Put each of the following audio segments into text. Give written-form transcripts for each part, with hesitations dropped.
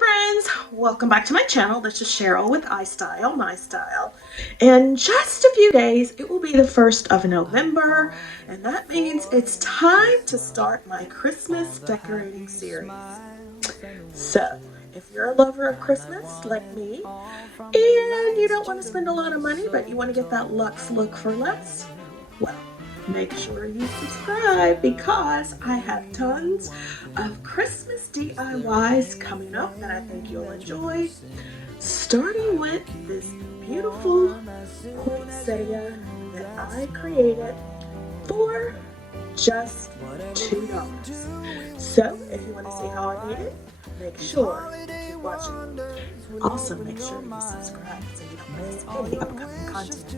friends, welcome back to my channel. This is Cheryl with iStylEMYSTYLE. In just a few days, it will be the 1st of November, and that means it's time to start my Christmas decorating series. So, if you're a lover of Christmas like me, and you don't want to spend a lot of money, but you want to get that luxe look for less, well, make sure you subscribe because I have tons of Christmas DIYs coming up that I think you'll enjoy, starting with this beautiful poinsettia that I created for just $2. So if you want to see how I made it, make sure to keep watching. Also make sure you subscribe so you don't miss any upcoming content.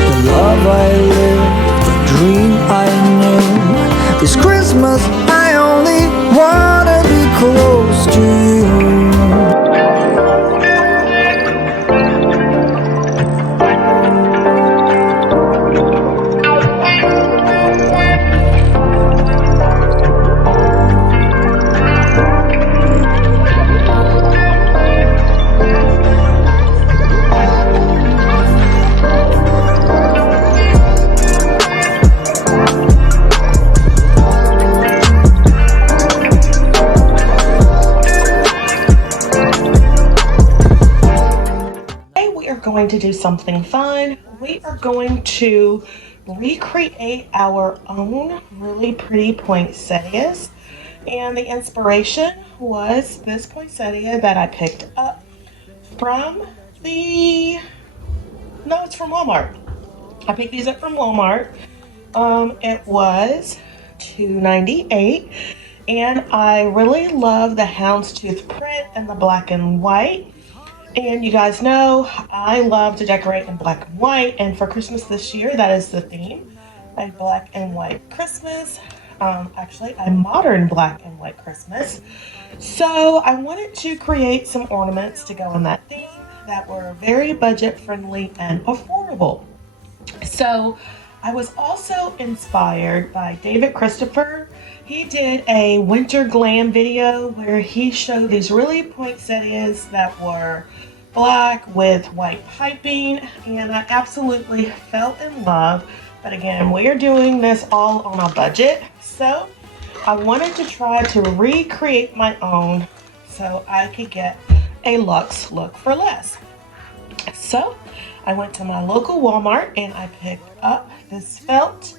The love I live, the dream I knew. This Christmas I only wanna be close to you. Going to do something fun. We are going to recreate our own really pretty poinsettias, and the inspiration was this poinsettia that I picked up from it's from Walmart. I picked these up from Walmart. It was $2.98, and I really love the houndstooth print and the black and white. And you guys know I love to decorate in black and white, and for Christmas this year, that is the theme, a black and white Christmas. Actually, a modern black and white Christmas. So I wanted to create some ornaments to go in that theme that were very budget friendly and affordable. So I was also inspired by David Christopher. He did a winter glam video where he showed these really poinsettias that were black with white piping, and I absolutely fell in love. But again, we are doing this all on a budget, so I wanted to try to recreate my own so I could get a luxe look for less. So I went to my local Walmart and I picked up this felt.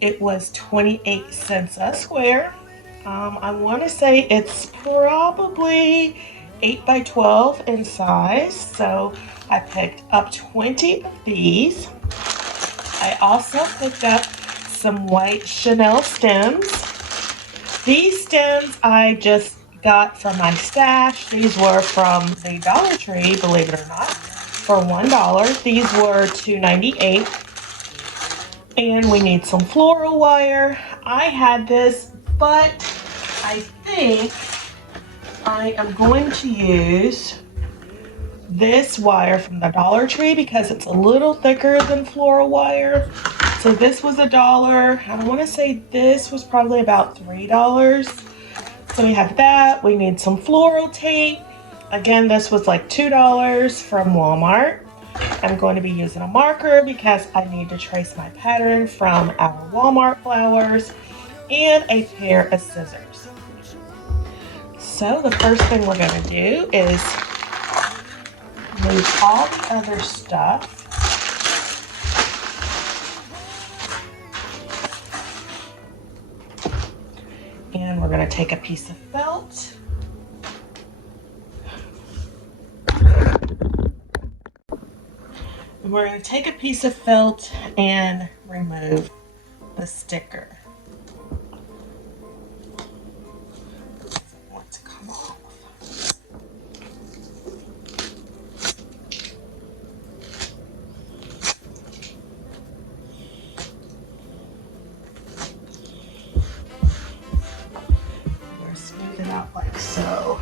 It was 28 cents a square. I want to say it's probably 8 by 12 in size. So I picked up 20 of these. I also picked up some white Chanel stems. These stems I just got from my stash. These were from the Dollar Tree, believe it or not, for $1. These were $2.98. And we need some floral wire. I had this, but I think I am going to use this wire from the Dollar Tree because it's a little thicker than floral wire. So this was $1. I want to say this was probably about $3. So we have that. We need some floral tape. Again, this was like $2 from Walmart. I'm going to be using a marker because I need to trace my pattern from our Walmart flowers, and a pair of scissors. So the first thing we're going to do is move all the other stuff. And we're going to take a piece of felt. We're going to take a piece of felt and remove the sticker. I want to come off. We're going to smooth it out like so.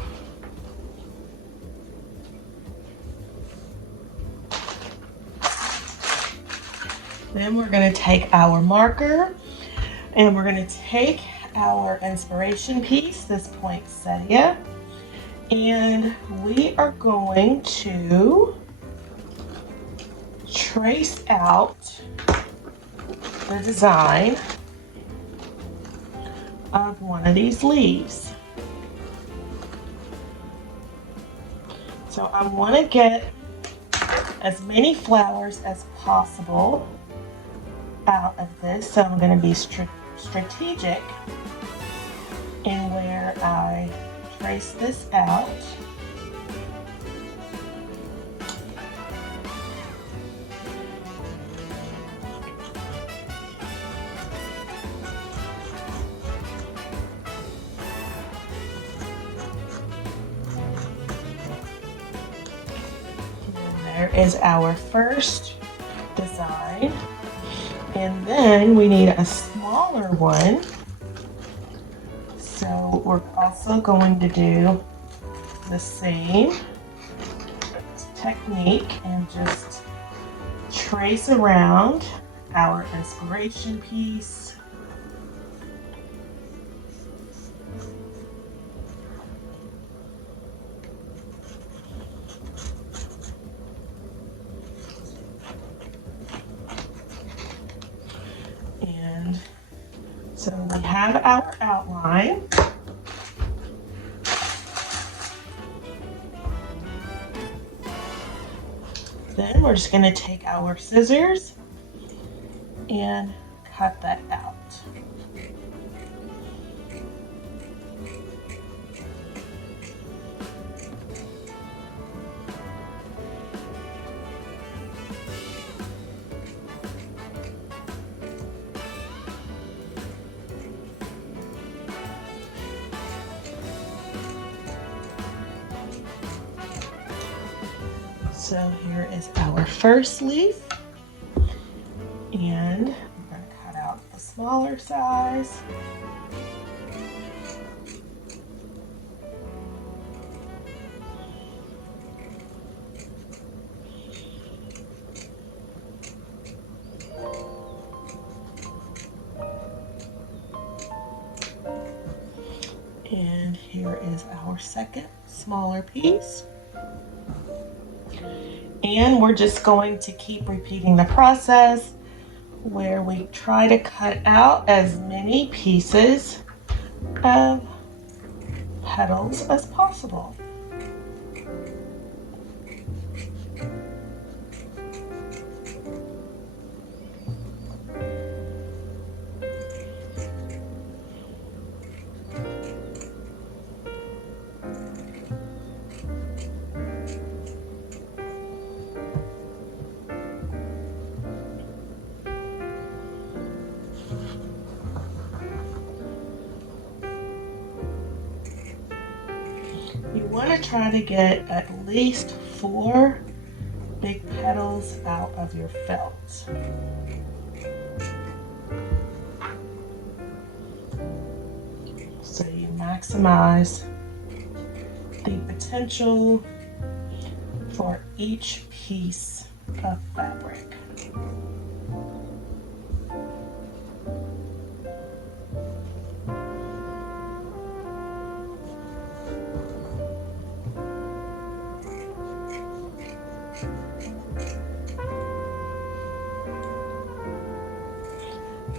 Then we're going to take our marker and we're going to take our inspiration piece, this poinsettia, and we are going to trace out the design of one of these leaves. So I want to get as many flowers as possible out of this, so I'm going to be strategic in where I trace this out. There is our first design, and then we need a smaller one, so we're also going to do the same technique and just trace around our inspiration piece. And so we have our outline. Then we're just going to take our scissors and cut that out. So here is our first leaf, and I'm going to cut out the smaller size. And here is our second smaller piece. And we're just going to keep repeating the process where we try to cut out as many pieces of petals as possible. You want to try to get at least 4 big petals out of your felt. So you maximize the potential for each piece of fabric.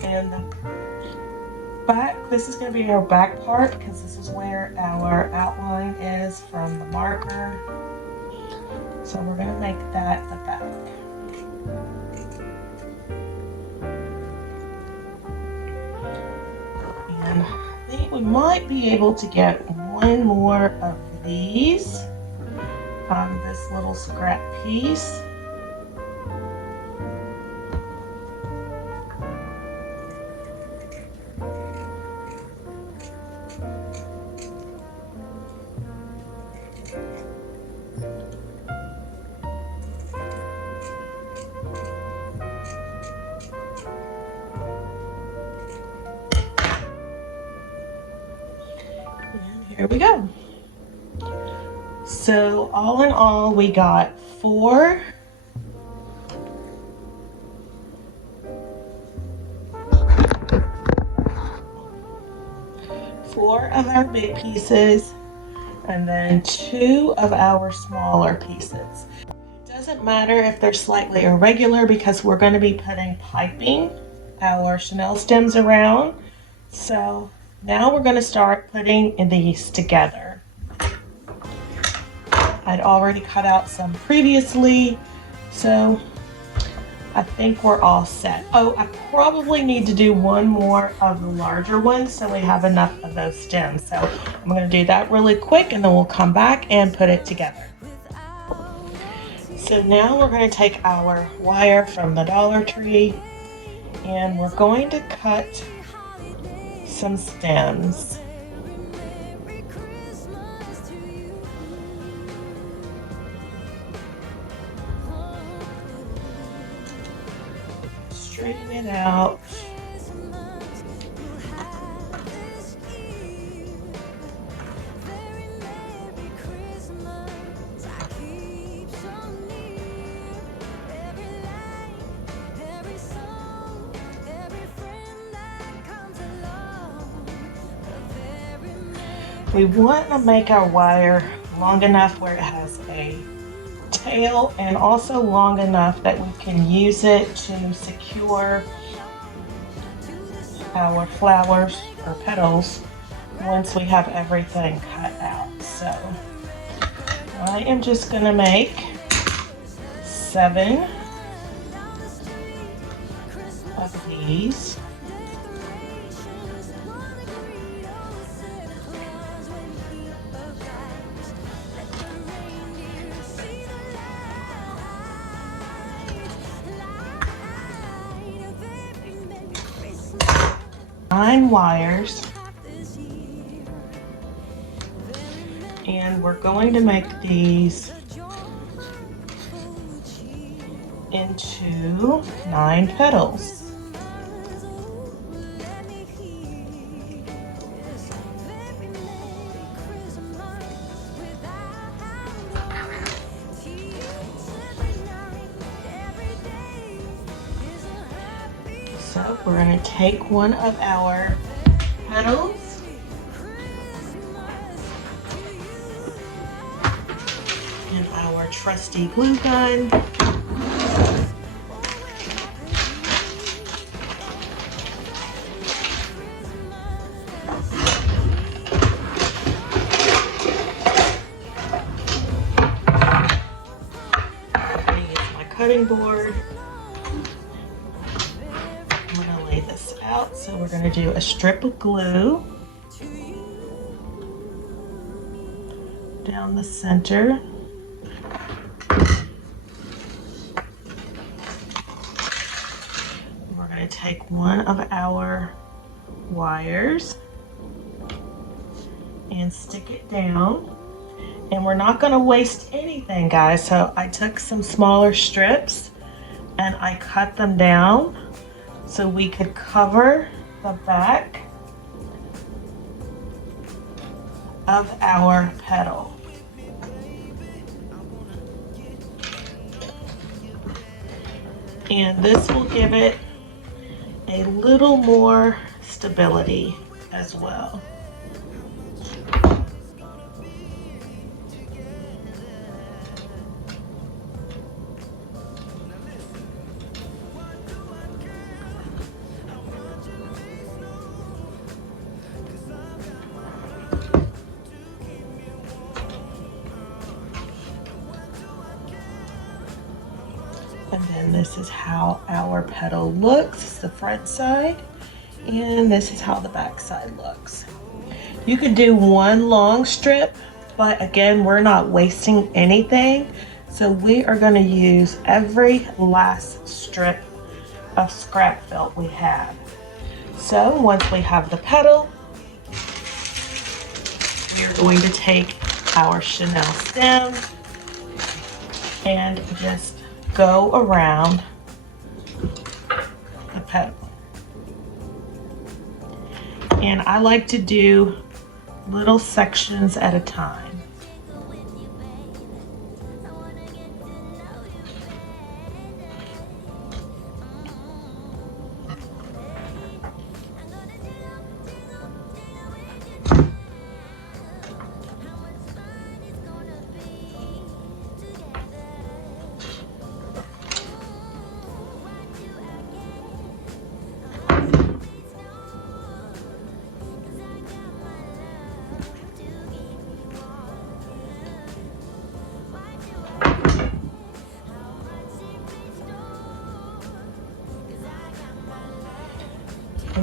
And the back, this is going to be our back part because this is where our outline is from the marker. So we're going to make that the back. And I think we might be able to get one more of these on this little scrap piece. Here we go. So all in all, we got 4 4 big pieces and then 2 of our smaller pieces. It doesn't matter if they're slightly irregular because we're going to be putting piping our chenille stems around. So now we're going to start putting these together. I'd already cut out some previously, so I think we're all set. Oh, I probably need to do one more of the larger ones so we have enough of those stems. So I'm going to do that really quick and then we'll come back and put it together. So now we're going to take our wire from the Dollar Tree and we're going to cut some stems. Straighten it out. We want to make our wire long enough where it has a tail and also long enough that we can use it to secure our flowers or petals once we have everything cut out. So I am just going to make 7 of these. Nine wires, and we're going to make these into 9 petals. So we're going to take one of our petals and our trusty glue gun. I'm going to use my cutting board. I'm going to lay this out. So we're going to do a strip of glue down the center. We're going to take one of our wires and stick it down. And we're not going to waste anything, guys. So I took some smaller strips and I cut them down so we could cover the back of our petal. And this will give it a little more stability as well. And then this is how our petal looks. It's the front side, and this is how the back side looks. You could do one long strip, but again, we're not wasting anything. So we are going to use every last strip of scrap felt we have. So once we have the petal, we're going to take our chenille stem and just go around the petal. And I like to do little sections at a time.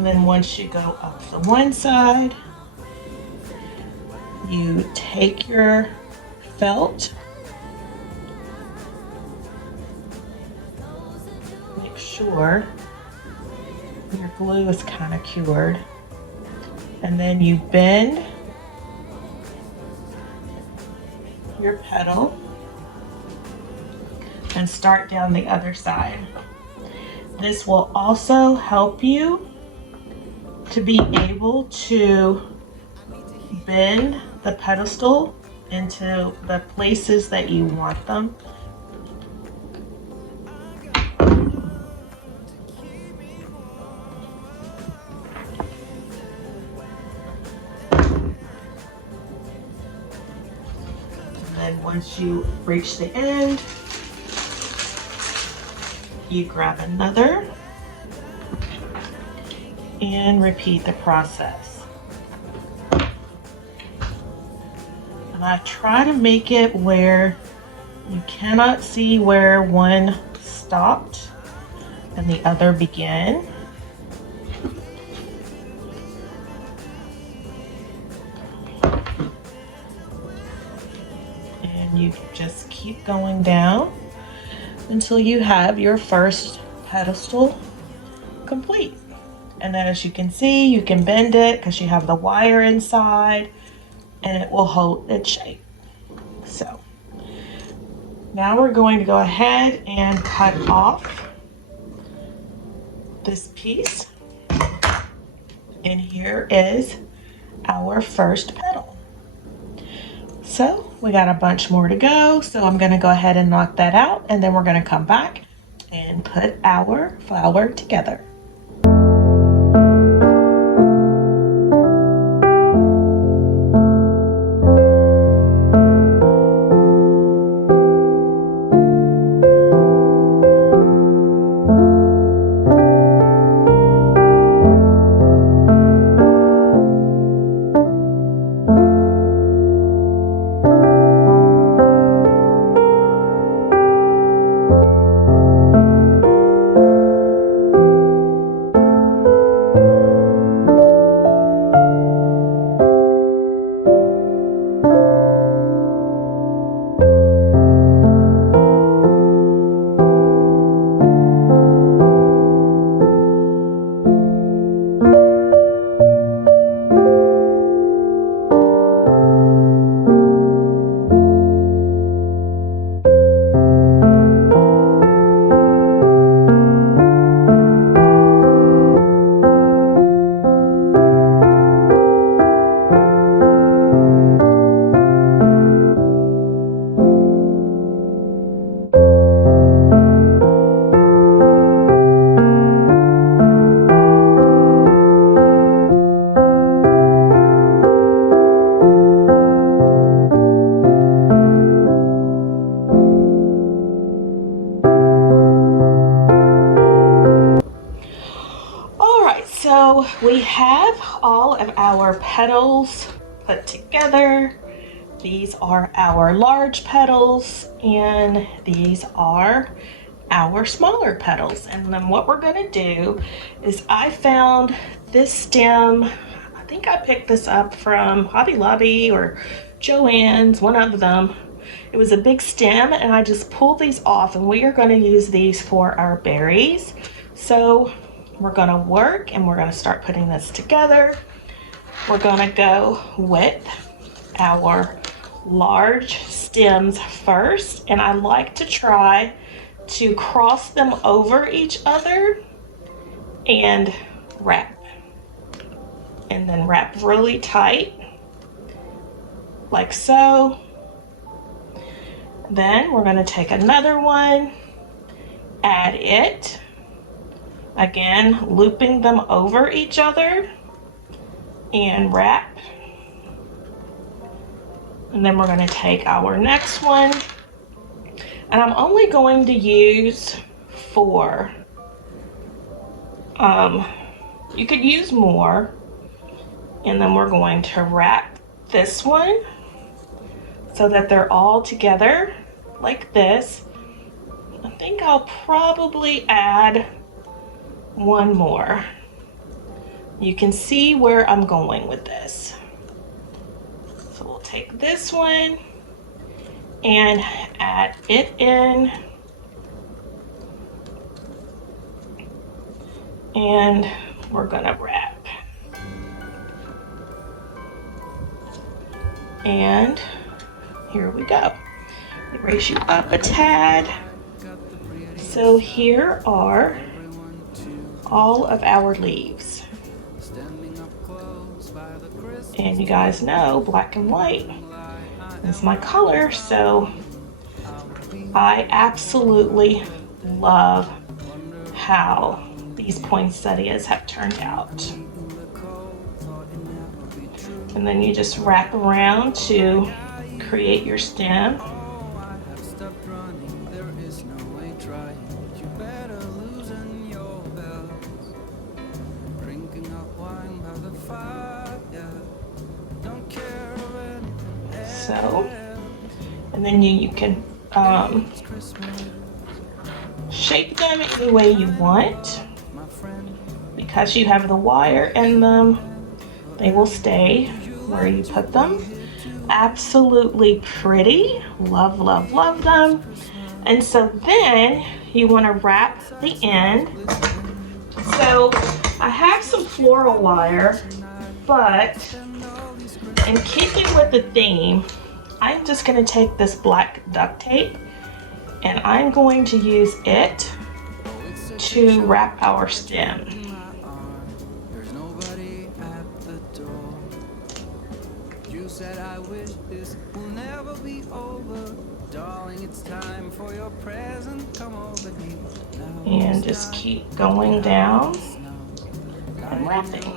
And then once you go up the one side, you take your felt, make sure your glue is kind of cured, and then you bend your petal and start down the other side. This will also help you to be able to bend the pedestal into the places that you want them. And then once you reach the end, you grab another and repeat the process. And I try to make it where you cannot see where one stopped and the other began. And you just keep going down until you have your first pedestal complete. And then as you can see, you can bend it because you have the wire inside and it will hold its shape. So now we're going to go ahead and cut off this piece. And here is our first petal. So we got a bunch more to go. So I'm gonna go ahead and knock that out, and then we're gonna come back and put our flower together. So we have all of our petals put together. These are our large petals and these are our smaller petals. And then what we're gonna do is I found this stem. I think I picked this up from Hobby Lobby or Joann's, one of them. It was a big stem and I just pulled these off, and we are gonna use these for our berries. So we're gonna work and we're gonna start putting this together. We're gonna go with our large stems first, and I like to try to cross them over each other and wrap. And then wrap really tight, like so. Then we're gonna take another one, add it. Again, looping them over each other and wrap. And then we're going to take our next one, and I'm only going to use 4. You could use more. And then we're going to wrap this one so that they're all together like this. I think I'll probably add one more. you can see where I'm going with this. So we'll take this one and add it in. And we're gonna wrap. And here we go. Raise you up a tad. So here are all of our leaves. And you guys know black and white is my color, so I absolutely love how these poinsettias have turned out. And then you just wrap around to create your stem. So, and then you can shape them any way you want. Because you have the wire in them, they will stay where you put them. Absolutely pretty. Love, love, love them. And so then you want to wrap the end. So I have some floral wire, but in keeping with the theme, I'm just going to take this black duct tape and I'm going to use it to wrap our stem. And just keep going down and wrapping.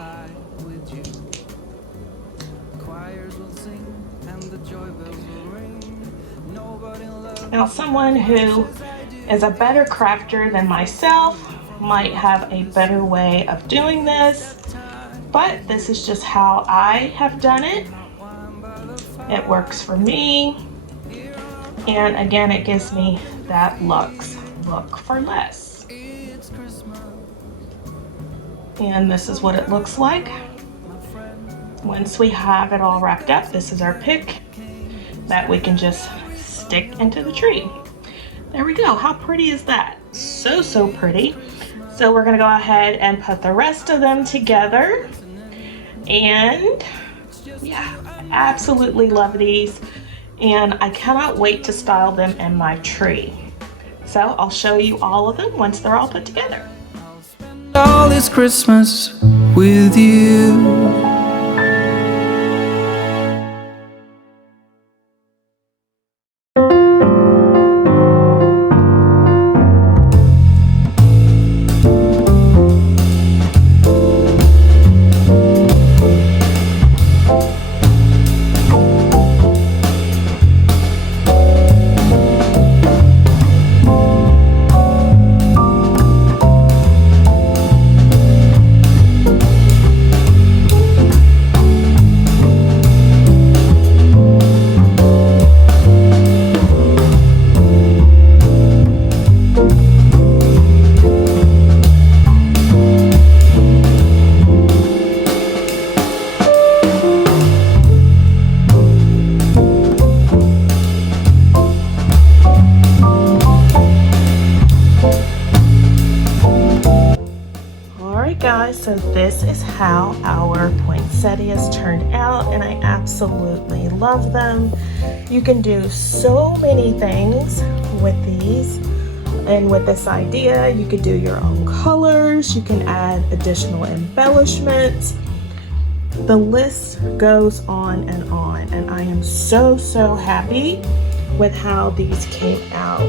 Now, someone who is a better crafter than myself might have a better way of doing this, but this is just how I have done it. It works for me, and again, it gives me that Luxe look for less. And this is what it looks like. Once we have it all wrapped up, this is our pick that we can just stick into the tree. There we go. How pretty is that? So, so pretty. So we're gonna go ahead and put the rest of them together. And yeah, I absolutely love these. And I cannot wait to style them in my tree. So I'll show you all of them once they're all put together. All this Christmas with you. So this is how our poinsettias turned out, and I absolutely love them. You can do so many things with these, and with this idea you could do your own colors, you can add additional embellishments. The list goes on, and I am so happy with how these came out.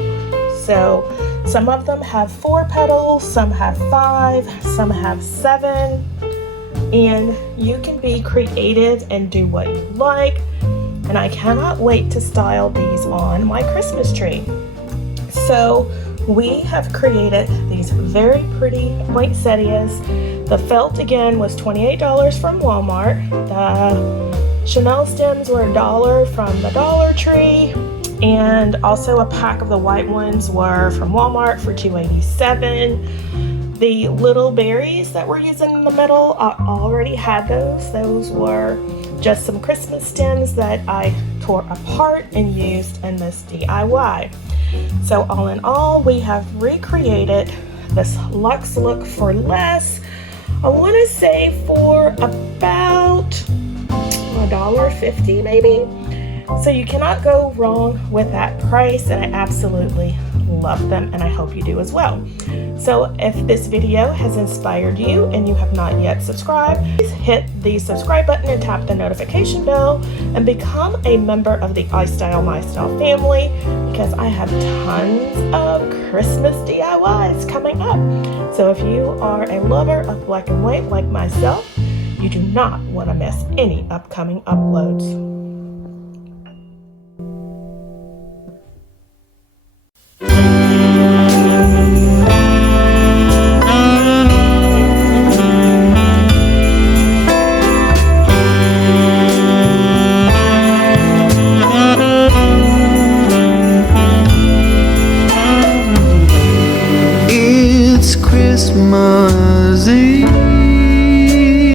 So some of them have 4 petals, some have 5, some have 7, and you can be creative and do what you like. And I cannot wait to style these on my Christmas tree. So we have created these very pretty poinsettias. The felt again was $28 from Walmart. The Chanel stems were $1 from the Dollar Tree. And also a pack of the white ones were from Walmart for $2.87. The little berries that we're using in the middle, I already had those. Those were just some Christmas stems that I tore apart and used in this DIY. So all in all, we have recreated this Luxe look for less. I want to say for about $1.50 maybe. So you cannot go wrong with that price, and I absolutely love them, and I hope you do as well. So if this video has inspired you and you have not yet subscribed, please hit the subscribe button and tap the notification bell and become a member of the iStylEMYSTYLE family, because I have tons of Christmas DIYs coming up. So if you are a lover of black and white like myself, you do not want to miss any upcoming uploads.